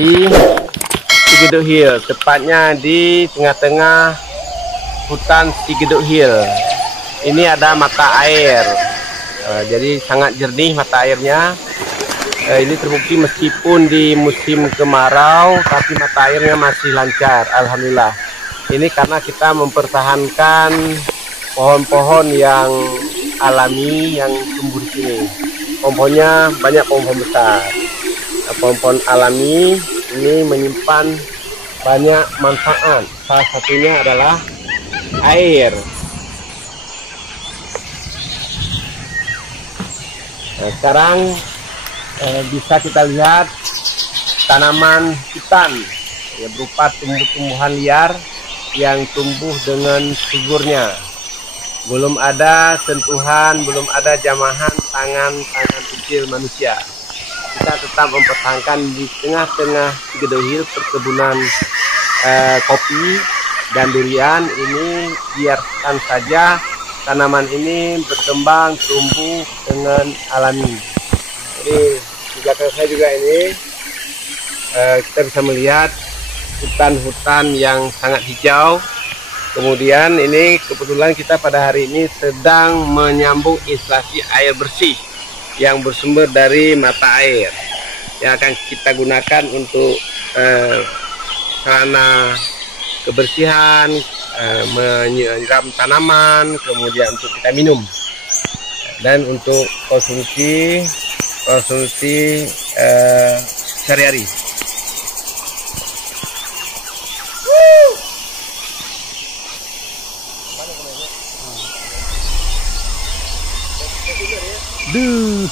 Di Cigeduk Hill, tepatnya di tengah-tengah hutan Cigeduk Hill. Ini ada mata air, jadi sangat jernih mata airnya. Ini terbukti meskipun di musim kemarau, tapi mata airnya masih lancar, alhamdulillah. Ini karena kita mempertahankan pohon-pohon yang alami yang tumbuh di sini. Pohon-pohonnya banyak pohon-pohon besar. Pohon-pohon alami ini menyimpan banyak manfaat. Salah satunya adalah air. Nah, sekarang bisa kita lihat tanaman hutan ya, berupa tumbuh-tumbuhan liar yang tumbuh dengan suburnya. Belum ada sentuhan, belum ada jamahan tangan-tangan kecil manusia. Kita tetap mempertahankan di tengah-tengah Cigeduk Hill perkebunan kopi dan durian. Ini biarkan saja tanaman ini berkembang tumbuh dengan alami. Jadi di belakang saya juga ini kita bisa melihat hutan-hutan yang sangat hijau. Kemudian ini kebetulan kita pada hari ini sedang menyambung instalasi air bersih yang bersumber dari mata air yang akan kita gunakan untuk sarana kebersihan, menyiram tanaman, kemudian untuk kita minum dan untuk konsumsi sehari-hari. Duh.